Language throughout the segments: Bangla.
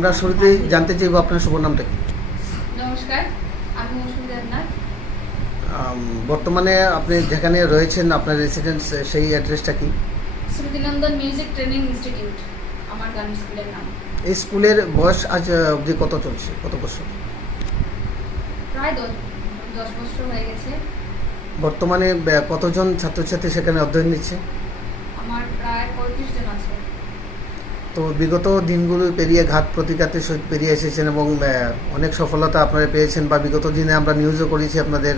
আমরা শুরুতেই জানতে চাইব আপনার শুভ নামটা কি? নমস্কার আমি মৌসুমী দেবনাথ। বর্তমানে আপনি যেখানে রয়েছেন আপনার রেসিডেন্স সেই অ্যাড্রেসটা কি? স্মৃতিনন্দন মিউজিক ট্রেনিং ইনস্টিটিউট আমার গান স্কুলের নাম। এই স্কুলের বয়স আজ অবধি কত চলছে? কত বছর? প্রায় দশ বছর হয়ে গেছে। বর্তমানে কতজন ছাত্রছাত্রী সেখানে অধ্যয়ন নিচ্ছে? আমার প্রায় পঁয়ত্রিশ জন আছে। তো বিগত দিনগুলো পেরিয়ে ঘাত প্রতিঘাতের সহিত পেরিয়ে এসেছেন এবং অনেক সফলতা আপনারা পেয়েছেন বা বিগত দিনে আমরা নিউজও করেছি আপনাদের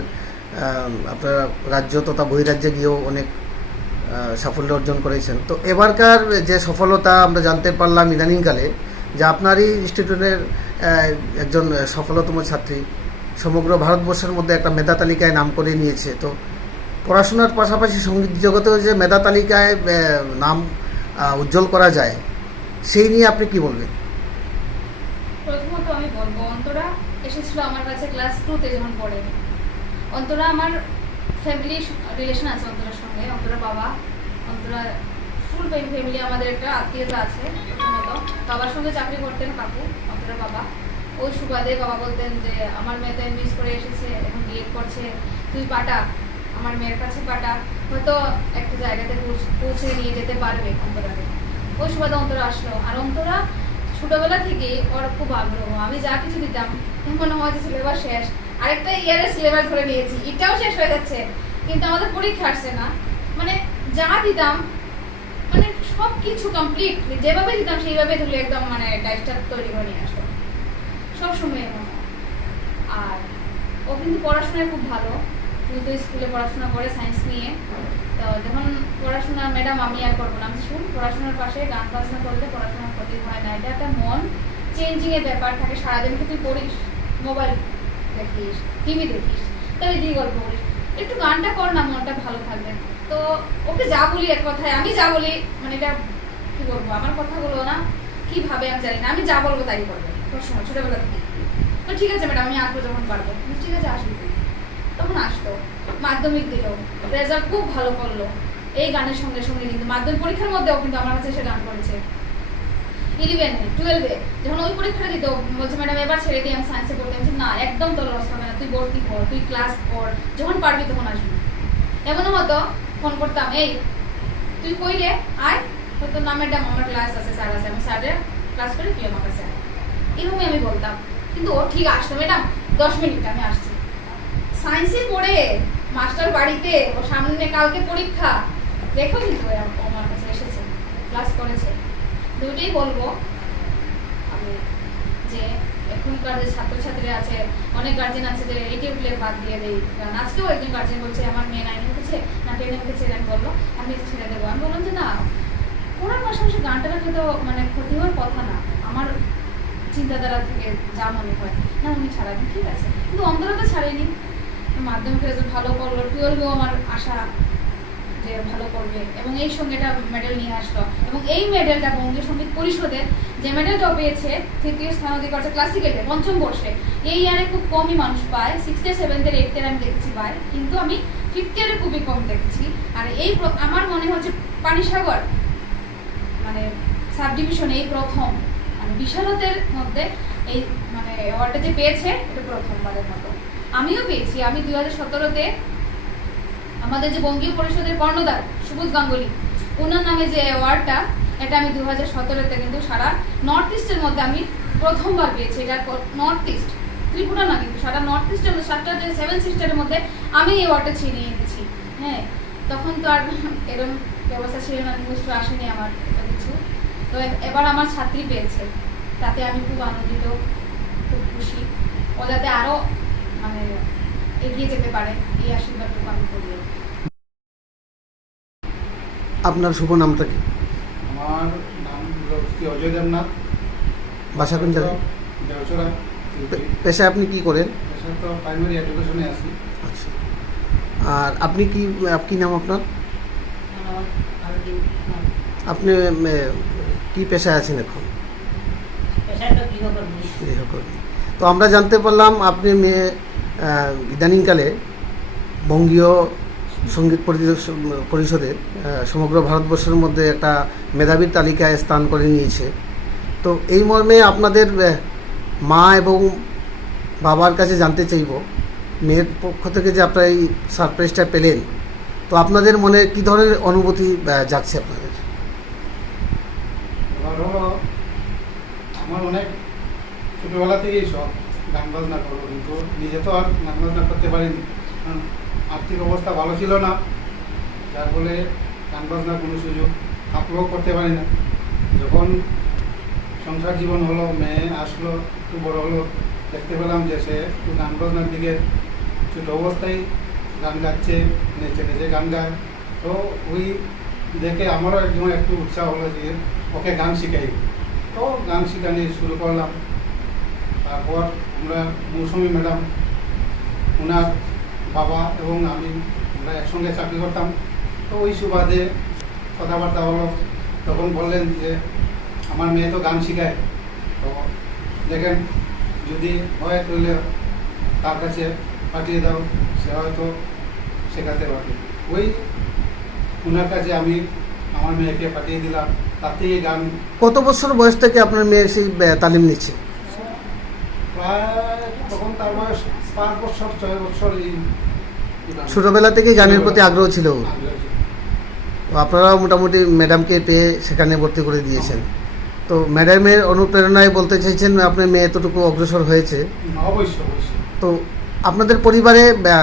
আপনারা রাজ্য তথা বহিরাজ্যে গিয়েও অনেক সাফল্য অর্জন করেছেন। তো এবারকার যে সফলতা আমরা জানতে পারলাম ইদানিংকালে যে আপনারই ইনস্টিটিউটের একজন সফলতম ছাত্রী সমগ্র ভারতবর্ষের মধ্যে একটা মেধা তালিকায় নাম করে নিয়েছে। তো পড়াশোনার পাশাপাশি সংগীত জগতেও যে মেধা তালিকায় নাম উজ্জ্বল করা যায় সেই নিয়ে আপনি কি বলবেন? প্রথমত আমি বলব, অন্তরা এসেছিল আমার কাছে ক্লাস টুতে যখন পড়ে। অন্তরা আমার ফ্যামিলি রিলেশন আছে অন্তরার সঙ্গে, অন্তরা বাবা, অন্তরা ফুল ফ্যামিলি আমাদের একটা আত্মীয়তা আছে প্রথমত। বাবার সঙ্গে চাকরি করতেন কাকু অন্তরা বাবা। ওই সুবাদে বাবা বলতেন যে, আমার মেয়ে মিস করে এসেছে, এখন বিয়ে করছে, তুই পাটা, আমার মেয়ের কাছে পাটা। হয়তো একটা জায়গাতে পৌঁছে নিয়ে যেতে পারবে অন্তরাকে। ওই সুবাদে অন্তরা আসলো। আর অন্তরা ছোটবেলা থেকে ওর খুব আগ্রহ। আমি যা কিছু দিতাম মনে হয় যে সিলেবাস শেষ। আরেকটা ইয়ারের সিলেবাস ধরে নিয়েছি। এটাও শেষ হয়ে যাচ্ছে। কিন্তু আমাদের পরীক্ষা আসছে না। মানে যা দিতাম মানে সব কিছু কমপ্লিট যেভাবে দিতাম, সেইভাবে তুলে একদম মানে ডাইসটা তৈরি করে নিয়ে আসতো। সবসময় আর ও কিন্তু পড়াশোনায় খুব ভালো। কিন্তু স্কুলে পড়াশোনা করে সায়েন্স নিয়ে। তো যখন পড়াশোনা ম্যাডাম আমি আর করব না, আমি শুন পড়াশোনার পাশে গান বাজনা করলে পড়াশোনার ক্ষতি হয় না। এটা একটা মন চেঞ্জিং এর ব্যাপার থাকে। সারাদিন তুই পড়িস মোবাইল দেখিস টিভি দেখিস, তাহলে দিদি গল্প করিস। একটু গানটা কর না, মনটা ভালো থাকবে। তো ওকে যা বলি এক কথায়, আমি যা বলি মানে এটা কি বলব, আমার কথাগুলো না কি ভাবে আমি জানি না, আমি যা বলব তাই করবে। সবসময় ছোটবেলা থেকে তো ঠিক আছে ম্যাডাম আমি আসব যখন পারব। ঠিক আছে, আসবি তুই। তখন আসতো, মাধ্যমিক দিল রেজাল্ট খুব ভালো করল। এই গানের সঙ্গে সঙ্গে কিন্তু মাধ্যমিক পরীক্ষার মধ্যেও কিন্তু আমার কাছে সে গান করেছে। ইলেভেনে টুয়েলভে যখন ওই পরীক্ষাটা দিত, বলছে, ম্যাডাম, এবার ছেড়ে দিই আমি সায়েন্সে পড়তে আমি না, একদম তোর লস হবে না, তুই ভর্তি কর তুই ক্লাস কর যখন পারবি তখন আসবি। এমনও হতো ফোন করতাম, এই, তুই কই রে? আয়। হয়তো না ম্যাডাম, আমার ক্লাস আছে, স্যার আছে। আমি স্যারের ক্লাস করে তুই আমার কাছে? এরকমই আমি বলতাম। কিন্তু ও ঠিক আসতো, ম্যাডাম, দশ মিনিট, আমি আসছি। সায়েন্সে পড়ে, মাস্টার বাড়িতে, ও সামনে কালকে পরীক্ষা। দেখো কিন্তু আমার কাছে এসেছে ক্লাস করেছে। দুইটাই বলব আমি যে এখনকার যে ছাত্রছাত্রী আছে, অনেক গার্জেন আছে যে এইটি উঠলে বাদ দিয়ে দেয় কারণ আজকেও একজন গার্জেন বলছে, আমার মেয়ে নাইনে উঠেছে, না টেনে উঠেছে আমি বলল। আমি ছেড়ে দেবো। আমি বললাম যে, না পড়ার পাশাপাশি গানটা রাখলে তো মানে ক্ষতি হওয়ার কথা না। আমার চিন্তাধারা থেকে যা মনে হয়, না, উনি ছাড়াবেন ঠিক আছে। কিন্তু অন্তরা তো ছাড়েনি। মাধ্যমিক রেজাল্ট ভালো করল। টুয়েলভেও আমার আশা যে ভালো করবে। এবং এই সঙ্গে এটা মেডেল নিয়ে আসলো। এবং এই মেডেলটা বঙ্গীয় সংগীত পরিষদে যে মেডেলটা পেয়েছে, তৃতীয় স্থান অধিকার ক্লাসিক্যালে পঞ্চম বর্ষে। এই ইয়ারে খুব কমই মানুষ পায়। সিক্সথ সেভেন্থ এইথ আমি দেখেছি পায়। কিন্তু আমি ফিফথ ইয়ারে খুবই কম দেখেছি। আর এই আমার মনে হচ্ছে পানিসাগর মানে সাব ডিভিশনে এই প্রথম। মানে বিশারদের মধ্যে এই মানে অ্যাওয়ার্ডটা যে পেয়েছে, এটা প্রথমবারের মতো। আমিও পেয়েছি। আমি দুই হাজার সতেরোতে আমাদের যে বঙ্গীয় পরিষদের কর্ণধার সুবোধ গাঙ্গুলি, ওনার নামে যে অ্যাওয়ার্ডটা, এটা আমি দু হাজার সতেরোতে কিন্তু সারা নর্থ ইস্টের মধ্যে আমি প্রথমবার পেয়েছি। এটা নর্থ ইস্ট ত্রিপুরা না কিন্তু, সারা নর্থ ইস্টের মধ্যে, সাতটা যে সেভেন সিস্টারের মধ্যে আমি এই অ্যাওয়ার্ডটা ছিনিয়ে এনেছি। হ্যাঁ তখন তো আর এরকম ব্যবস্থা ছিল না নিউজ তো আসেনি আমার কিছু। তো এবার আমার ছাত্রী পেয়েছে। তাতে আমি খুব আনন্দিত, খুব খুশি। ও যাতে আরও মানে এগিয়ে যেতে পারে এই আশীর্বাদটুকু আমি করি। আপনার শুভ নামটা কি? আমার নাম শ্রী অজয় দেবনাথ। বাসা কোন জায়গায়? পেশায় আপনি কি করেন? পেশা তো প্রাইমারি এডুকেশনে আছি। আচ্ছা। আর আপনি কি কি নাম আপনার? আপনি কি পেশায় আছেন এখন? গৃহকর্মী। তো আমরা জানতে পারলাম আপনি মেয়ে ইদানিংকালে বঙ্গীয় সংগীত পরিষদে সমগ্র ভারতবর্ষের মধ্যে একটা মেধাবীর তালিকায় স্থান করে নিয়েছে। তো এই মর্মে আপনাদের মা এবং বাবার কাছে জানতে চাইব, মেয়ের পক্ষ থেকে যে আপনারা এই সারপ্রাইজটা পেলেন। তো আপনাদের মনে কী ধরনের অনুভূতি জাগছে আপনাদের? আমার অনেক ছোটোবেলা থেকেই সব গান বাজনা করব কিন্তু নিজে তো আর গান বাজনা করতে পারিনি। কারণ আর্থিক অবস্থা ভালো ছিল না। যার ফলে গান বাজনার কোনো সুযোগ আপলোড করতে পারি না যখন সংসার জীবন হলো, মেয়ে আসলো, একটু বড় হলো, দেখতে পেলাম যে সে একটু গান বাজনার দিকে ছোট অবস্থায় গান গাচ্ছে, নেচে নেচে গান গায়। তো ওই দেখে আমারও একজন একটু উৎসাহ হলো যে ওকে গান শিখাই। তো গান শেখানি শুরু করলাম। তারপর আমরা মৌসুমি ম্যাডাম ওনার বাবা এবং আমি আমরা একসঙ্গে চাকরি করতাম। তো ওই সুবাদে কথাবার্তা হলো, তখন বললেন যে, আমার মেয়ে তো গান শেখায়। তো দেখেন, যদি হয় তাহলে তার কাছে পাঠিয়ে দাও, সে হয়তো শেখাতে পারবে। ওই ওনার কাছে আমি আমার মেয়েকে পাঠিয়ে দিলাম, তাতেই গান কত বছর বয়স থেকে আপনার মেয়ে সেই তালিম নিচ্ছে? তখন তার বয়স পাঁচ বছর ছয় বছর এই ছোটবেলা থেকেই গানের প্রতি আগ্রহ ছিল। আপনারাও মোটামুটি ম্যাডামকে পেয়ে সেখানে ভর্তি করে দিয়েছেন। তো ম্যাডামের অনুপ্রেরণায় বলতে চাইছেন আপনার মেয়ে এতটুকু অগ্রসর হয়েছে। তো আপনাদের পরিবারে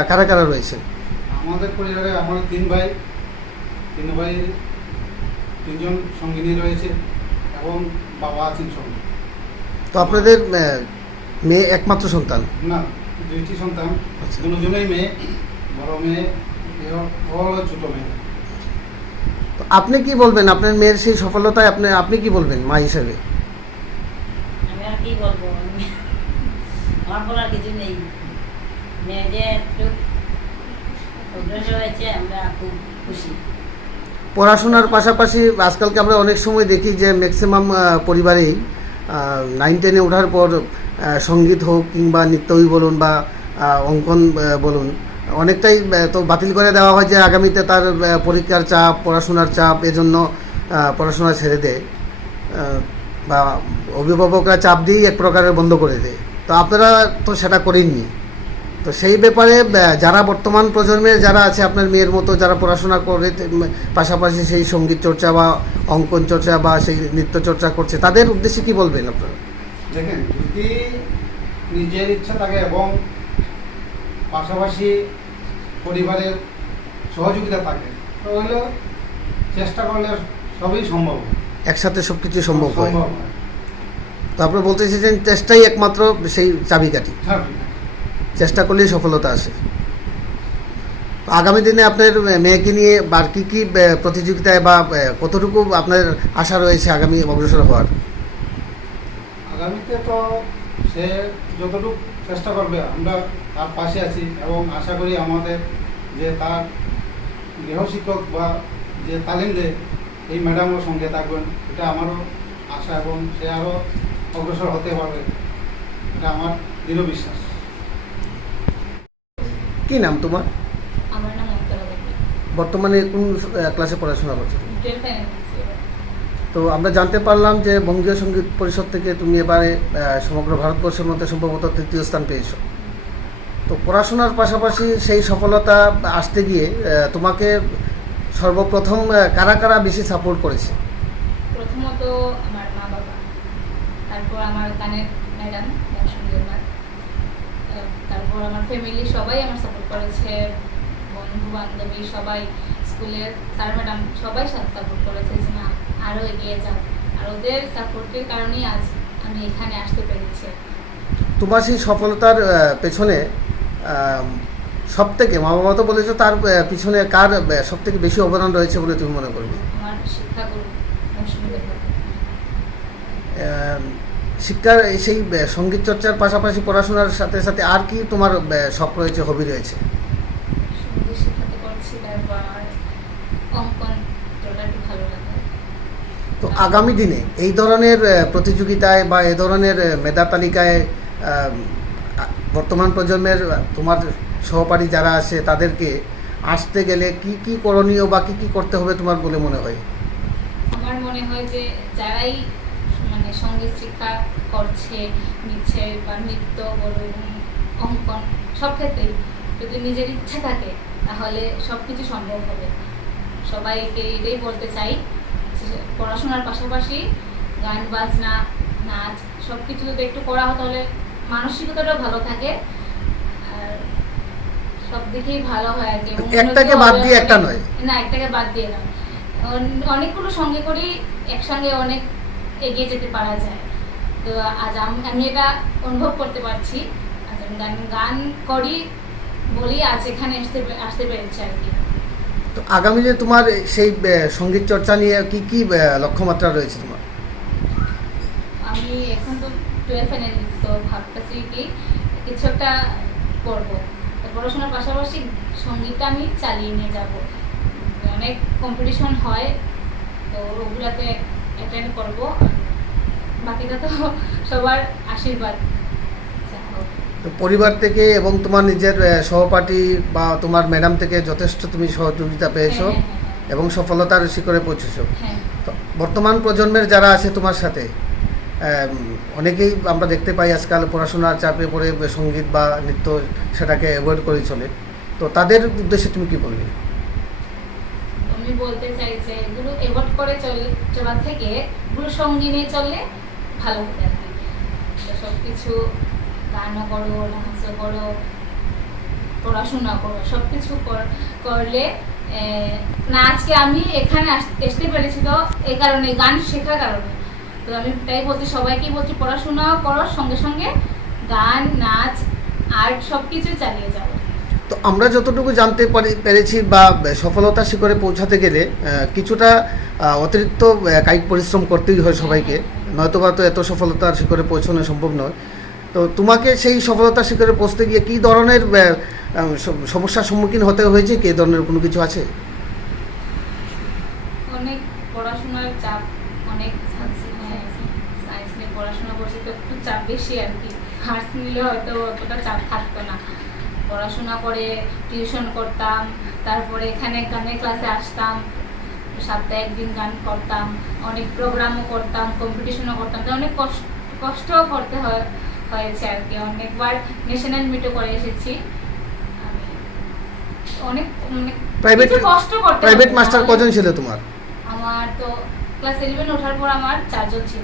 কারা কারা রয়েছে? আমাদের পরিবারে আমার তিন ভাই তিন ভাই তিনজন সঙ্গিনী রয়েছে এবং বাবা আছেন সঙ্গে। তো আপনাদের মেয়ে একমাত্র সন্তান? না দুইটি সন্তান। আচ্ছা। দুজনেই মেয়ে বড় মেয়ে ছোট মেয়ে। আপনি কি বলবেন? আপনার মেয়ের সেই সফলতায় আপনি আপনি কি বলবেন মা হিসেবে? আমি আর কি বলব? আমার বলার কিছু নেই। মেয়ে যে একটু অগ্রসর হয়েছে আমরা খুব খুশি। পড়াশোনার পাশাপাশি আজকালকে আমরা অনেক সময় দেখি যে ম্যাক্সিমাম পরিবারেই নাইন টেনে ওঠার পর সংগীত হোক কিংবা নৃত্যই বলুন বা অঙ্কন বলুন, অনেকটাই তো বাতিল করে দেওয়া হয় যে আগামীতে তার পরীক্ষার চাপ, পড়াশোনার চাপ এজন্য পড়াশোনা ছেড়ে দেয় বা অভিভাবকরা চাপ দিয়েই এক প্রকারের বন্ধ করে দেয় তো আপনারা তো সেটা করেননি। তো সেই ব্যাপারে যারা বর্তমান প্রজন্মের যারা আছে আপনার মেয়ের মতো যারা পড়াশোনা করে পাশাপাশি সেই সংগীত চর্চা বা অঙ্কন চর্চা বা সেই নৃত্য চর্চা করছে তাদের উদ্দেশ্যে কি বলবেন আপনারা? দেখেন যদি নিজের ইচ্ছা থাকে এবং পাশাপাশি পরিবারের সহযোগিতা থাকে তাহলে চেষ্টা করলে সবই সম্ভব একসাথে সব কিছু সম্ভব হয়। তো আপনি বলতে চাইছেন চেষ্টাই একমাত্র সেই চাবিকাঠি। হ্যাঁ, চেষ্টা করলেই সফলতা আসে। আগামী দিনে আপনার মেয়েকে নিয়ে আর কী কী প্রতিযোগিতায় বা কতটুকু আপনার আশা রয়েছে আগামী অগ্রসর হওয়ার? আগামীতে তো সে যতটুকু চেষ্টা করবে, আমরা তার পাশে আছি এবং আশা করি আমাদের যে তার গৃহশিক্ষক বা যে তালিম দেয়, এই ম্যাডামও সঙ্গে থাকবেন, এটা আমারও আশা এবং সে আরও অগ্রসর হতে পারবে, এটা আমার দৃঢ় বিশ্বাস। কি নাম তোমার? আমার নাম অন্তরা দেবী। বর্তমানে কোন আহ, ক্লাসে পড়াশোনা করছ? দিচ্ছি এবার। তো আমরা জানতে পারলাম যে বঙ্গীয় সংগীত পরিষদ থেকে তুমি এবারে আহ, সমগ্র ভারতবর্ষের মধ্যে সম্ভবত তৃতীয় স্থান পেয়েছ। তো পড়াশোনার পাশাপাশি সেই সফলতা আসতে গিয়ে আহ, তোমাকে সর্বপ্রথম আহ, কারা কারা বেশি সাপোর্ট করেছে? প্রথমত আমার মা বাবা তারপর আমার গানের ম্যাডাম তারপর আমার ফ্যামিলি সবাই আমার সাপোর্ট করেছে বন্ধু বান্ধবী সবাই স্কুলের স্যার ম্যাডাম সবাই সাথে সাপোর্ট করেছে যে না আরও এগিয়ে যাও। আর ওদের সাপোর্টের কারণেই আজ আমি এখানে আসতে পেরেছি। তোমার সেই সফলতার পেছনে সব থেকে মা বাবা তো বলেছ তার পিছনে কার সব থেকে বেশি অবদান রয়েছে বলে তুমি মনে করবে? আমার শিক্ষাগুরু শিক্ষার সেই সংগীত চর্চার পাশাপাশি পড়াশোনার সাথে সাথে আর কি তোমার শখ রয়েছে হবি রয়েছে? তো আগামী দিনে এই ধরনের প্রতিযোগিতায় বা এ ধরনের মেধা তালিকায় বর্তমান প্রজন্মের তোমার সহপাঠী যারা আছে তাদেরকে আসতে গেলে কি কি করণীয় বা কি কি করতে হবে তোমার বলে মনে হয়? আমার মনে হয় যে যারাই সংগীত শিক্ষা করছে নিচ্ছে বা নৃত্য বলুন অঙ্কন সব ক্ষেত্রেই। যদি নিজের ইচ্ছা থাকে তাহলে সব কিছু সম্ভব হবে। সবাইকে এটাই বলতে চাই পড়াশোনার পাশাপাশি গান বাজনা নাচ সব কিছু যদি একটু করা হয় তাহলে মানসিকতাটাও ভালো থাকে। আর সব দিকেই ভালো হয় আর কি। একটাকে বাদ দিয়ে একটা নয়। না একটাকে বাদ দিয়ে নয়। অনেকগুলো সঙ্গে করেই একসঙ্গে অনেক এগিয়ে যেতে পারা যায়। তো আজ আম- এটা অনুভব করতে পারছি। আজ আমি গান গান করি বলি আজ এখানে আসতে আসতে পেরেছি আর কি। তো আগামী যে তোমার সেই সংগীত চর্চা নিয়ে কি কি লক্ষ্যমাত্রা রয়েছে তোমার? আমি এখন তো টুয়েলভ ফাইনাল তো ভাবতেছি কি কিছু একটা করব। পড়াশোনার পাশাপাশি সঙ্গীতটা আমি চালিয়ে নিয়ে যাব। অনেক কম্পিটিশন হয় তো ওগুলাতে অ্যাটেন্ড করব। বাকিটা তো সবার আশীর্বাদ। পরিবার থেকে এবং তোমার নিজের সহপাঠী বা তোমার ম্যাডাম থেকে যথেষ্ট তুমি সহযোগিতা পেয়েছ হ্যাঁ, হ্যাঁ, এবং সফলতার শিখরে পৌঁছেছো। হ্যাঁ। তো বর্তমান প্রজন্মের যারা আছে তোমার সাথে অনেকেই আমরা দেখতে পাই আজকাল পড়াশোনার চাপে পড়ে সংগীত বা নৃত্য সেটাকে অ্যাভয়েড করে চলে। তো তাদের উদ্দেশ্যে তুমি কি বলবে? বলতে চাই যে এগুলো এভয়েড করে চল থেকে এগুলো সঙ্গী নিয়ে চললে ভালো হবে আর কি সব কিছু গানও করো নাচও করো, পড়াশোনা করো সব কিছু করলে না, আজকে আমি এখানে আস- আসতে পেরেছি তো, এই কারণে, গান শেখার কারণে। তো আমি তাই বলছি, সবাইকেই বলছি, পড়াশোনাও করো, সঙ্গে সঙ্গে গান, নাচ, আর্ট সব কিছু চালিয়ে যাও। তো আমরা যতটুকু জানতে পারি, পেরেছি বা সফলতা শিখরে পৌঁছাতে গেলে কিছুটা অতিরিক্ত কায়িক পরিশ্রম করতেই হয় সবাইকে। নয়তোবা তো এত সফলতার শিখরে পৌঁছানো সম্ভব নয়। তো তোমাকে সেই সফলতার শিখরে পৌঁছতে গিয়ে কী ধরনের সমস্যার সম্মুখীন হতে হয়েছে? কি ধরনের কোনো কিছু আছে? অনেক পড়াশোনার চাপ, অনেক সায়েন্স নিয়ে পড়াশোনা করছি, তো একটু চাপ বেশি আর কি। আর্টস নিলে হয়তো অতটা চাপ থাকতো না। পড়াশোনা করে টিউশন করতাম তারপরে এখানে গানের ক্লাসে আসতাম সপ্তাহে একদিন গান করতাম অনেক প্রোগ্রামও করতাম কম্পিটিশনও করতাম তো অনেক কষ্ট কষ্টও করতে হয়েছে আর কি। অনেকবার ন্যাশনাল মিটও করে এসেছি। অনেক প্রাইভেট কষ্ট করতে প্রাইভেট মাস্টার কজন ছিল তোমার? আমার তো ক্লাস ইলেভেন ওঠার পর আমার চারজন ছিল।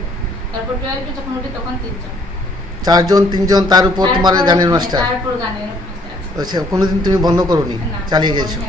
তারপর টুয়েলভে যখন উঠি তখন তিনজন। চারজন তিনজন তার উপর তোমার গানের মাস্টার তারপর গানের তো কোনোদিন তুমি বন্ধ করো নি চালিয়ে গেছো?